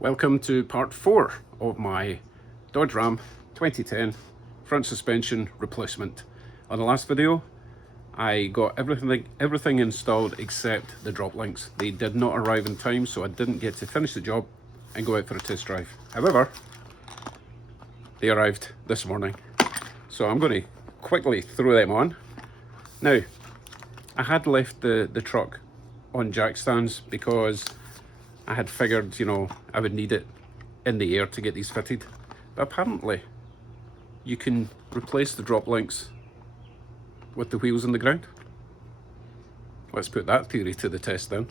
Welcome to part 4 of my Dodge Ram 2010 front suspension replacement. On the last video I got everything installed except the drop links. They did not arrive in time, so I didn't get to finish the job and go out for a test drive. However, they arrived this morning, so I'm going to quickly throw them on. Now, I had left the truck on jack stands because I had figured, I would need it in the air to get these fitted. But apparently, you can replace the drop links with the wheels on the ground. Let's put that theory to the test then.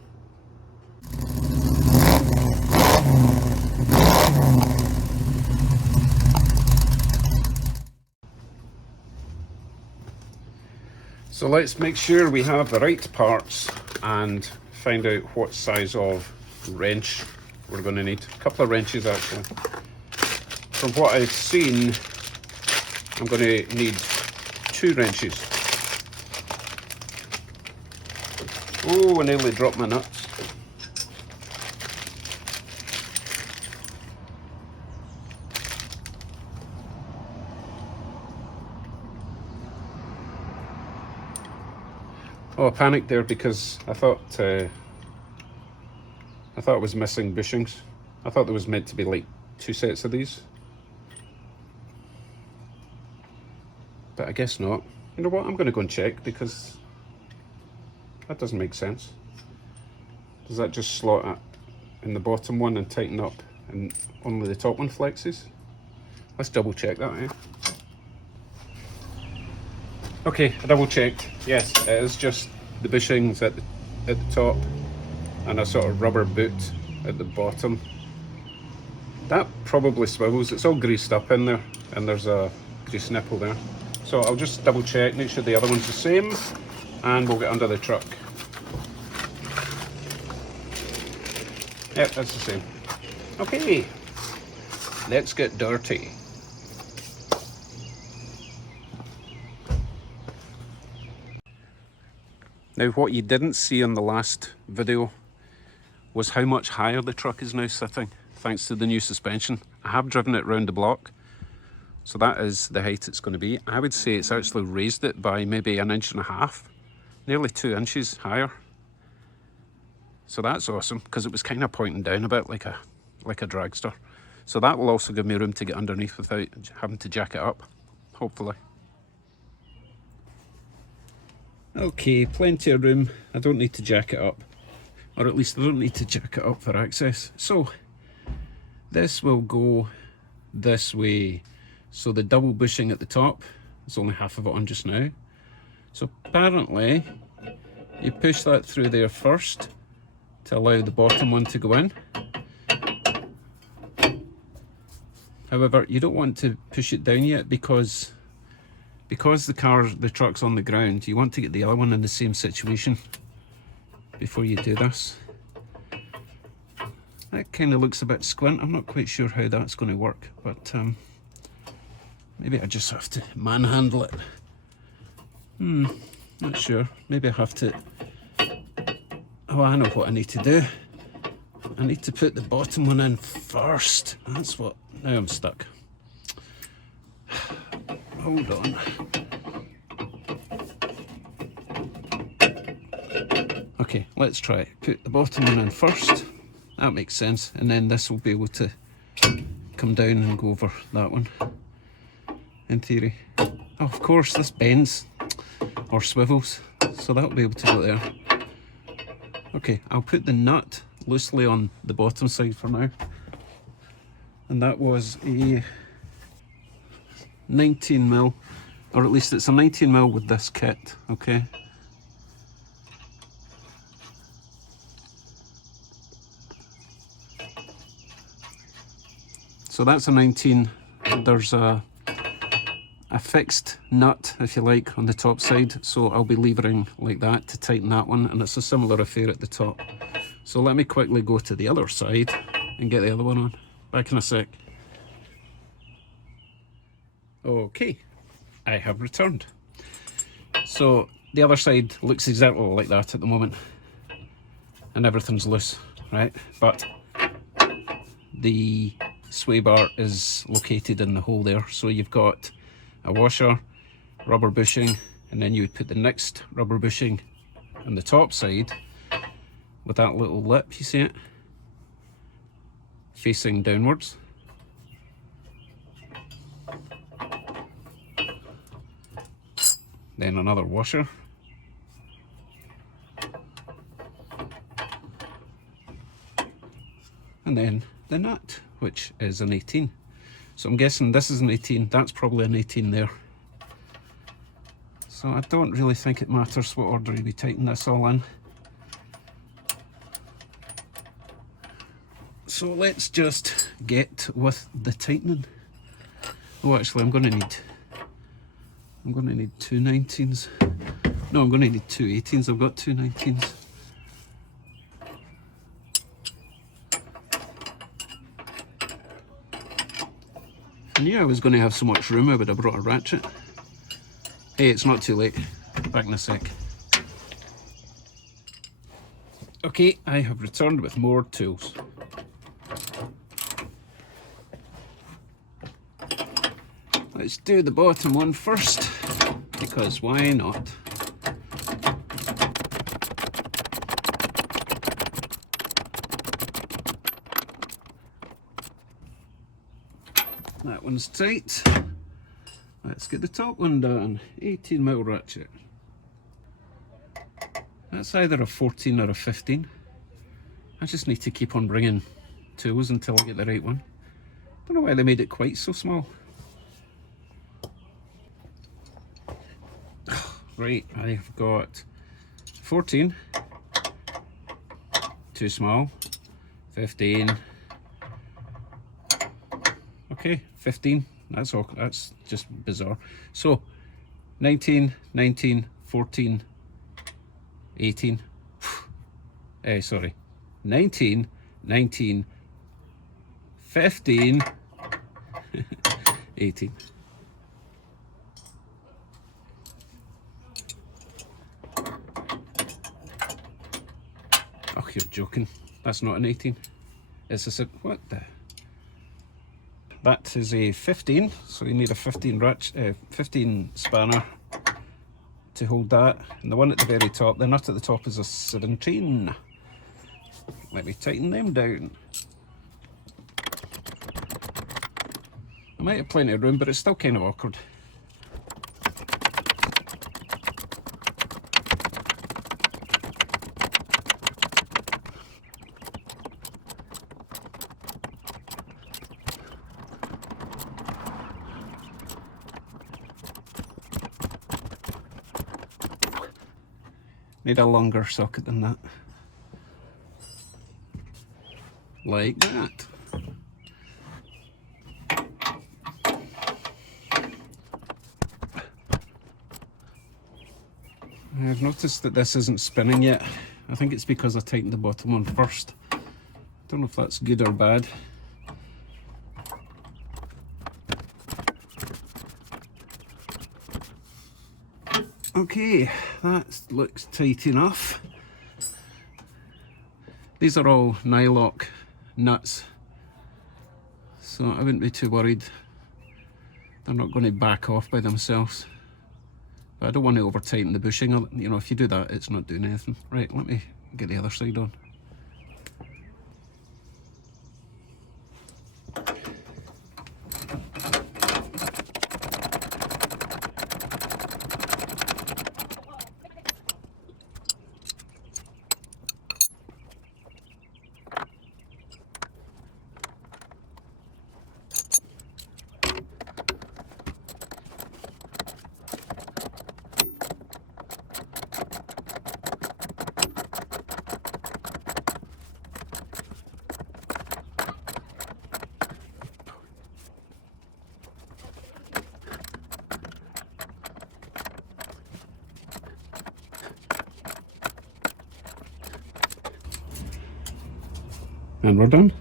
So let's make sure we have the right parts and find out what size of wrench we're going to need. A couple of wrenches actually. From what I've seen, I'm going to need 2 wrenches. Oh, I nearly dropped my nuts. Oh, I panicked there because I thought it was missing bushings. I thought there was meant to be like 2 sets of these. But I guess not. You know what, I'm going to go and check because that doesn't make sense. Does that just slot it in the bottom one and tighten up and only the top one flexes? Let's double check that, eh? Okay, I double checked. Yes, it is just the bushings at the top and a sort of rubber boot at the bottom. That probably swivels. It's all greased up in there and there's a grease nipple there. So I'll just double check, make sure the other one's the same, and we'll get under the truck. Yep, that's the same. Okay, let's get dirty. Now, what you didn't see in the last video was how much higher the truck is now sitting, thanks to the new suspension. I have driven it round the block, so that is the height it's going to be. I would say it's actually raised it by maybe 1.5 inches, nearly 2 inches higher. So that's awesome, because it was kind of pointing down a bit like a dragster. So that will also give me room to get underneath without having to jack it up, hopefully. Okay, plenty of room. I don't need to jack it up, or at least I don't need to jack it up for access. So this will go this way. So the double bushing at the top, it's only half of it on just now. So apparently you push that through there first to allow the bottom one to go in. However, you don't want to push it down yet because the truck's on the ground. You want to get the other one in the same situation before you do this. That kind of looks a bit squint. I'm not quite sure how that's going to work, but maybe I just have to manhandle it. Not sure. Maybe I have to... Oh, I know what I need to do. I need to put the bottom one in first. That's what... Now I'm stuck. Hold on. Okay, let's try it. Put the bottom one in first. That makes sense. And then this will be able to come down and go over that one, in theory. Oh, of course, this bends or swivels, so that'll be able to go there. Okay, I'll put the nut loosely on the bottom side for now. And that was a 19mm, or at least it's a 19mm with this kit, okay? So that's a 19. There's a fixed nut, if you like, on the top side, so I'll be levering like that to tighten that one, and it's a similar affair at the top. So let me quickly go to the other side and get the other one on. Back in a sec. Okay, I have returned. So the other side looks exactly like that at the moment, and everything's loose, right? But the sway bar is located in the hole there. So you've got a washer, rubber bushing, and then you would put the next rubber bushing on the top side with that little lip, you see it, facing downwards. Then another washer. And then the nut, which is an 18. So I'm guessing this is an 18, that's probably an 18 there. So I don't really think it matters what order you tighten this all in. So let's just get with the tightening. Oh, actually I'm gonna need two 19s. No, I'm gonna need two 18s. I've got two 19s. I knew I was going to have so much room I would have brought a ratchet. Hey, it's not too late. Back in a sec. Okay, I have returned with more tools. Let's do the bottom one first, because why not? That one's tight. Let's get the top one done. 18mm ratchet. That's either a 14 or a 15. I just need to keep on bringing tools until I get the right one. Don't know why they made it quite so small. Right, I've got 14, too small, 15, okay, 15, that's all, that's just bizarre. So 19, 19, 14, 18, sorry, 19, 19, 15, 18. Oh, you're joking. That's not an 18. It's a, what the? That is a 15, so you need a 15 spanner to hold that. And the one at the very top, the nut at the top is a 17. Let me tighten them down. I might have plenty of room, but it's still kind of awkward. Need a longer socket than that. Like that. I've noticed that this isn't spinning yet. I think it's because I tightened the bottom one first. Don't know if that's good or bad. Okay, that looks tight enough. These are all Nylock nuts, so I wouldn't be too worried. They're not going to back off by themselves. But I don't want to over tighten the bushing. You know, if you do that, it's not doing anything. Right, let me get the other side on. And we're done.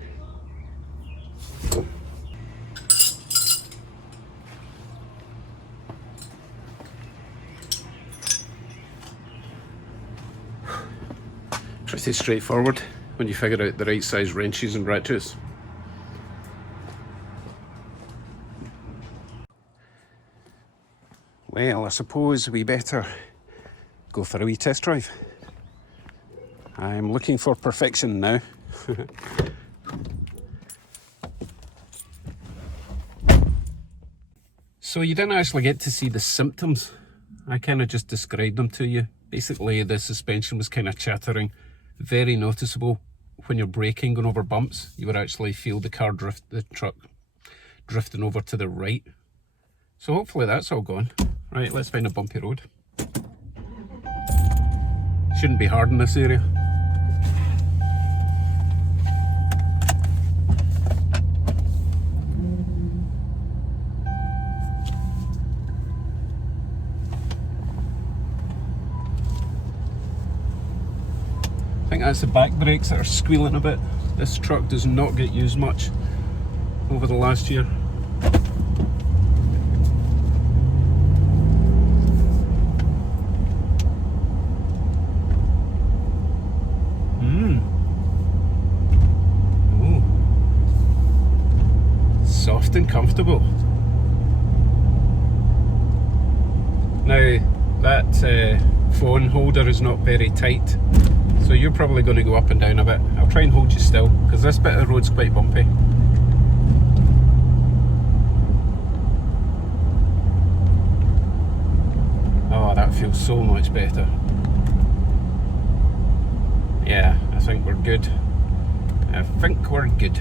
Pretty straightforward when you figure out the right size wrenches and ratchets. Well, I suppose we better go for a wee test drive. I'm looking for perfection now. So you didn't actually get to see the symptoms. I kind of just described them to you. Basically, the suspension was kind of chattering, very noticeable. When you're braking, going over bumps, you would actually feel the truck drifting over to the right. So hopefully that's all gone. Right, let's find a bumpy road. Shouldn't be hard in this area. I think that's the back brakes that are squealing a bit. This truck does not get used much over the last year. Oh. Soft and comfortable. Now that phone holder is not very tight, so you're probably going to go up and down a bit. I'll try and hold you still, because this bit of the road's quite bumpy. Oh, that feels so much better. Yeah, I think we're good. I think we're good.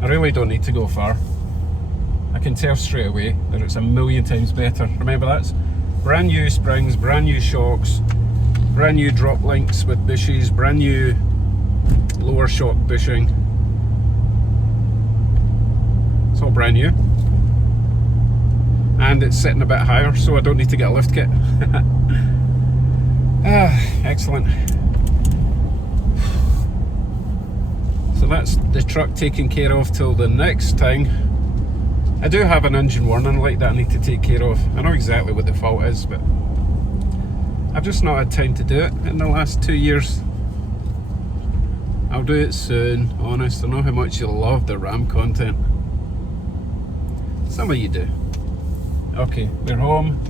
I really don't need to go far. I can tell straight away that it's a million times better. Remember, that's brand new springs, brand new shocks, brand new drop links with bushes, brand new lower shock bushing. It's all brand new. And it's sitting a bit higher, so I don't need to get a lift kit. Excellent. So that's the truck taken care of till the next time. I do have an engine warning light that I need to take care of. I know exactly what the fault is, but I've just not had time to do it in the last 2 years. I'll do it soon, honest. I know how much you love the Ram content. Some of you do. Okay, we're home.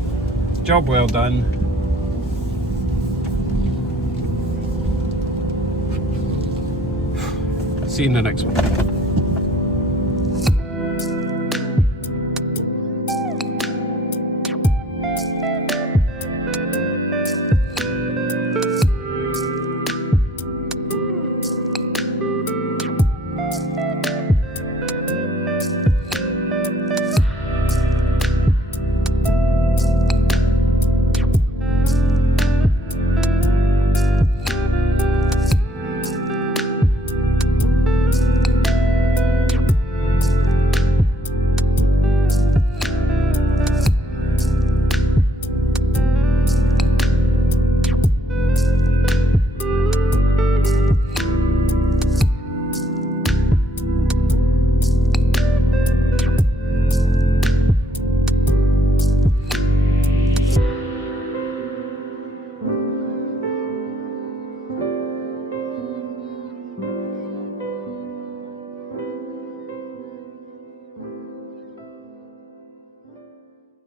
Job well done. See you in the next one.